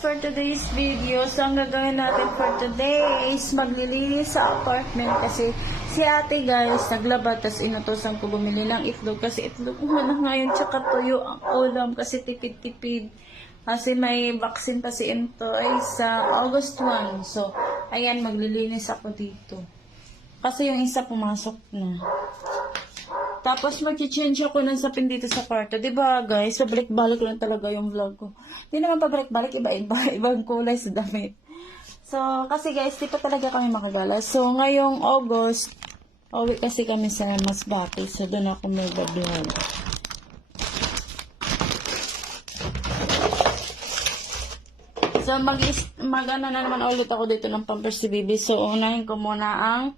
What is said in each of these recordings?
for today's video. So, ang gagawin natin for today is maglilinis sa apartment kasi si ate guys, naglaba, tapos inutosan ko bumili ng itlog kasi itlog na ngayon tsaka tuyo ang ulam kasi tipid-tipid. Kasi may vaccine pa si Intoy sa August 1. So, ayan, maglilinis ako dito. Kasi yung isa pumasok na. Tapos mag-change ako ng sapin dito sa kwarto. Diba guys, pabalik-balik lang talaga yung vlog ko. Hindi naman pabalik-balik, ibang kulay sa damit. So, kasi guys, di pa talaga kami makagala. So, ngayong August, uwi kasi kami sa Masbate. So, doon ako may vlog. So, mag-ano na naman ulit ako dito ng Pampers si Bibi. So, unahin ko muna ang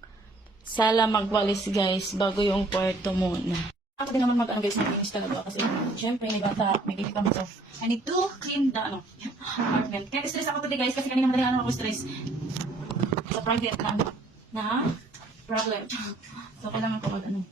sala magwalis guys, bago yung kwarto muna. Ako din naman mag-ano guys, mag-inis talaga kasi syempre may bata, may baby kami, so I need to clean the apartment. Kaya stress ako today guys kasi kanina madaling ako stress sa private na problem. So kailangan ko mag-ano.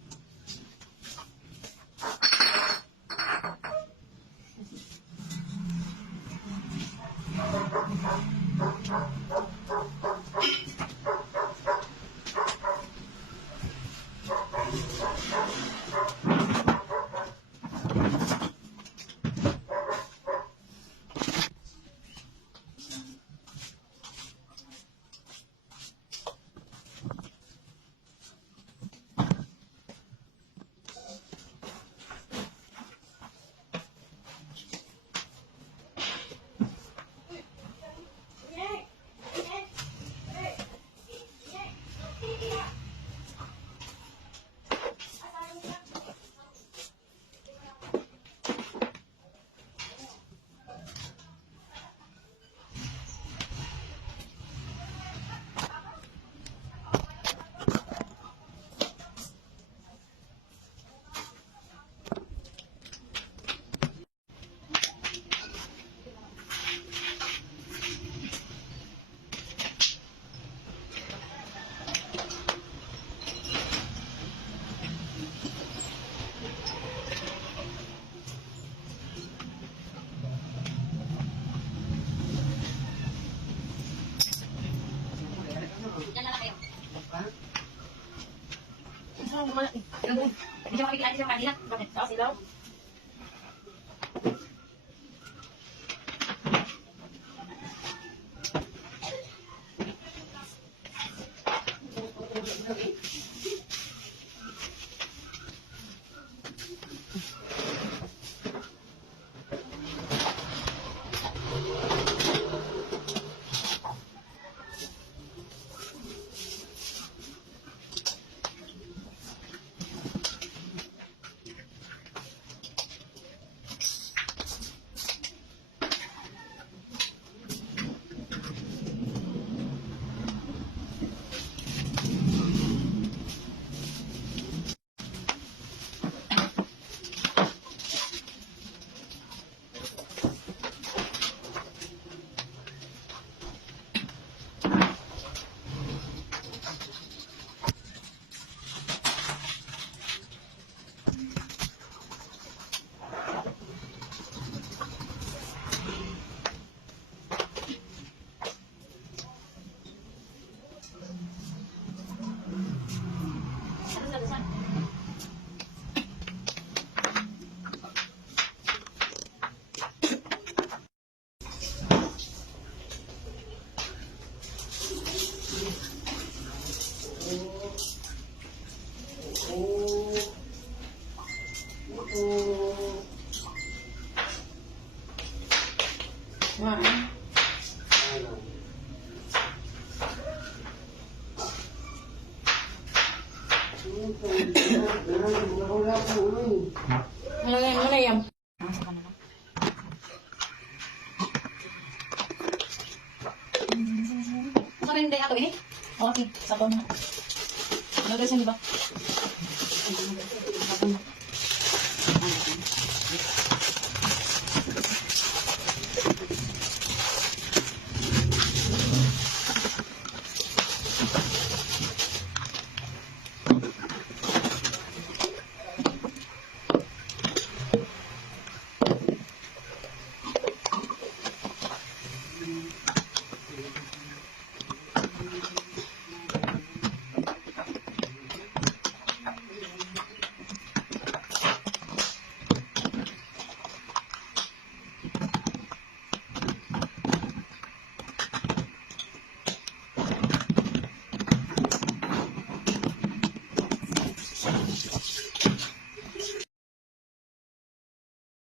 Hindi siya makikita siya kanina. Bakit? Tapos ilaw? Ano yan? Ano hindi ako eh? Okay, sabaw na. Ano guys, hindi ba?